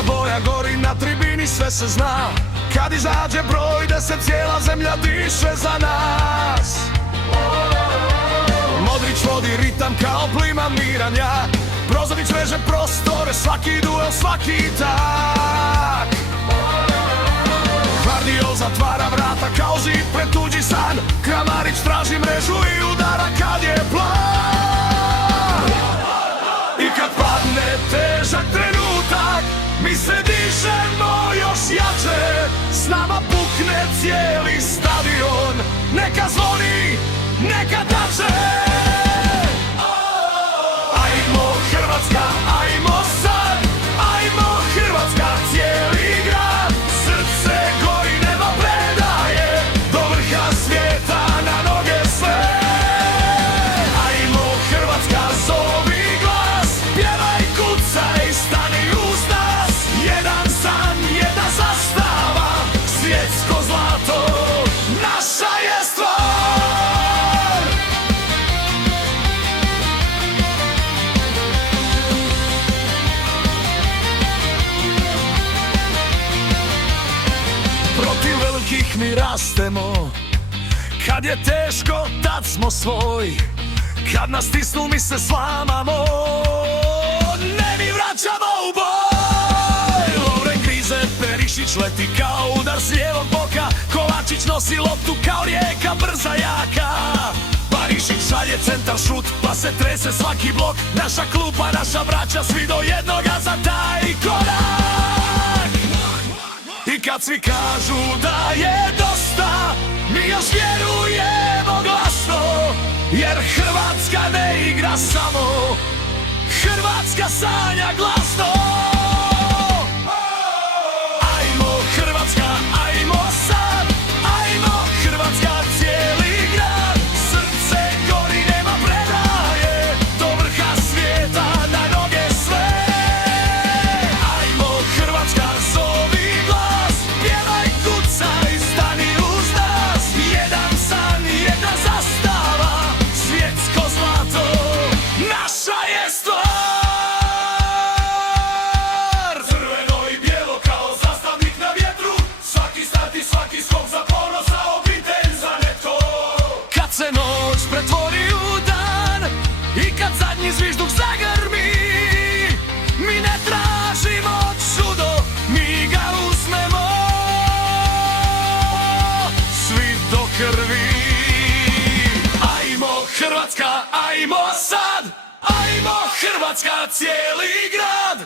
Crvena boja gori na tribini, sve se zna. Kad izađe broj 10, cijela zemlja diše za nas. Modrić vodi ritam kao plima miranja. Brozović veže prostore, svaki duel, svaki tak. Gvardiol zatvara vrata kao zid pred tuđi san. Kramarić traži mrežu i udara kad je plan. I kad padne težak trenutak, mi se dižemo još jače. S nama pukne cijeli stadion. Neka zvoni, neka dače. Ajmo Hrvatska, ajmo sad. Ajmo Hrvatska, cijeli grad. Srce gori, nema predaje. Do vrha svijeta na noge sve. Ajmo Hrvatska, zovi glas. Pjevaj, kucaj, stani uz nas. Jedan san, jedna zastava. Svjetsko zlato, naša je stvar. Protiv velikih mi rastemo. Kad je teško, tad smo svoj. Kad nas stisnu, mi se slamamo. Ne, mi vraćamo u boj. Lovren grize, Perišić leti kao udar s lijevog boka. Kovačić nosi loptu kao rijeka, brza, jaka. Barišić šalje centar šut, pa se trese svaki blok. Naša klupa, naša braća, svi do jednoga za taj korak. I kad svi kažu da je dosta, mi još vjerujemo glasno. Jer Hrvatska ne igra samo, Hrvatska sanja glasno. Ajmo Hrvatska, ajmo sad. Ajmo Hrvatska, cijeli grad. Srce gori, nema predaje. Do vrha svijeta, na noge sve. Ajmo Hrvatska, zovi glas. Pjevaj, kucaj, stani uz nas. Jedan san, jedna zastava. Svjetsko zlato, naša je stvar. Crveno i bijelo kao zastavnik na vjetru. Svaki start i svaki skok za ponos, za obitelj, za netko. Kad se noć pretvori u dan i kad zadnji zvižduk zagrmi, mi ne tražimo čudo, mi ga uzmemo. Svi do krvi. Ajmo Hrvatska, ajmo sad. Ajmo Hrvatska, cijeli grad.